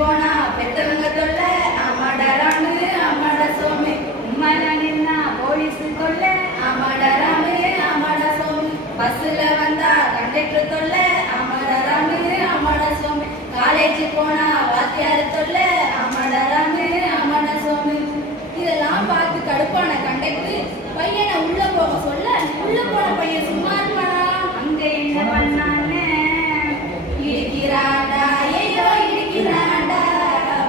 போனா பெத்தவங்க தொல்ல அம்மாடராமு அம்மாட சோமு உம்மல நின்னா போலீஸ் தொல்ல அம்மாடராமு அம்மாட சோமு பஸ்ல வந்தா கண்டக்டர் தொல்ல அம்மாடராமு அம்மாட சோமு காலேஜ் போனா வாத்தியார் தொல்ல அம்மாடராமு அம்மாட சோமு இதெல்லாம் பார்த்து கடுப்பான கண்டக்டர் பையனை உள்ள போக சொல்ல உள்ள போன பையன் சும்மா இருப்பானா? அங்க என்ன பண்ணானே இடிக்கிறாண்டா ஐயோ இடிக்கிறாண்டா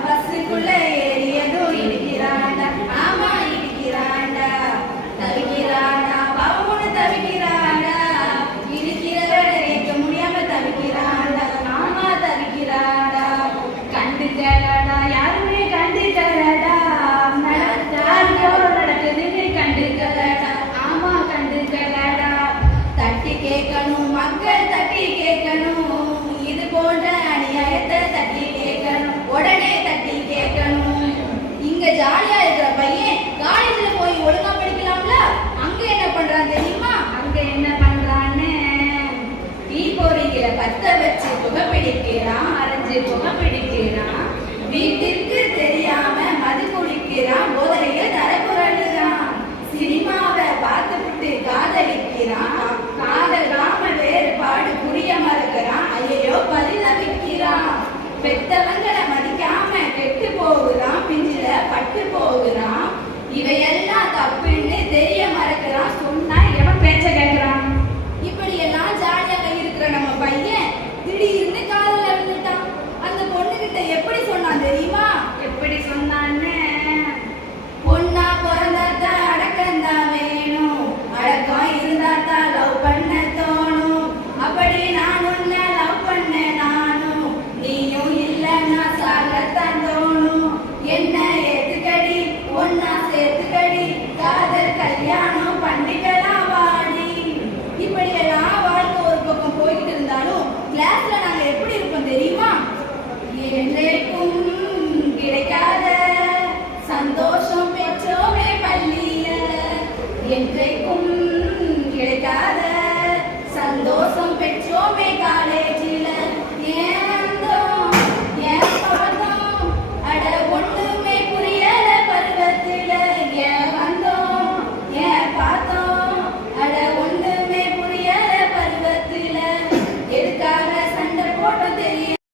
பஸ்ஸுக்குள்ள ஏறியதும் இடிக்கிறாண்டா ஆமா இடிக்கிறாண்டா தவிக்கிறாண்டா பாவம்னு தவிக்கிறாண்டா இடிக்கிறவரை கேட்க முடியாம தவிக்கிறாண்டா ஆமா தவிக்கிறாண்டா கண்டுக்கலடா யாருமே கண்டுக்கலடா யாருக்கோ நடக்குதுன்னு கண்டுக்கலடா ஆமா கண்டுக்கலடா தட்டி கேட்கணும் மக்கள் தட்டி கேட்கணும் இது போன்ற அநியாயத்தை தட்டி கேட்கணும் உடனே தட்டி கேட்கணும். இங்க ஜாலியா இருக்கிற பையன் காலேஜ்ல போய் ஒழுங்கா படிக்கலாம்ல அங்க என்ன பண்றான் தெரியுமா? அங்க என்ன பண்றான்னு தீப்பொறிகளை பத்த வச்சு புகை பிடிக்கிறான் அரைஞ்சு புகை பிடிக்கிறான் வீட்டிற்கு தெரியாம மது குடிக்கிறான் போதைய தரப்புரண்டுறான் சினிமாவை பார்த்துவிட்டு காதலிக்கிறான் காதலாம வேறுபாடு புரிய மறுக்கிறான் ஐயோ பரிதவிக்கிறான் பெத்தவங்களை மதிக்காம கெட்டு போகிறான் பிஞ்சில பட்டு போகிறான் இவையெல்லாம்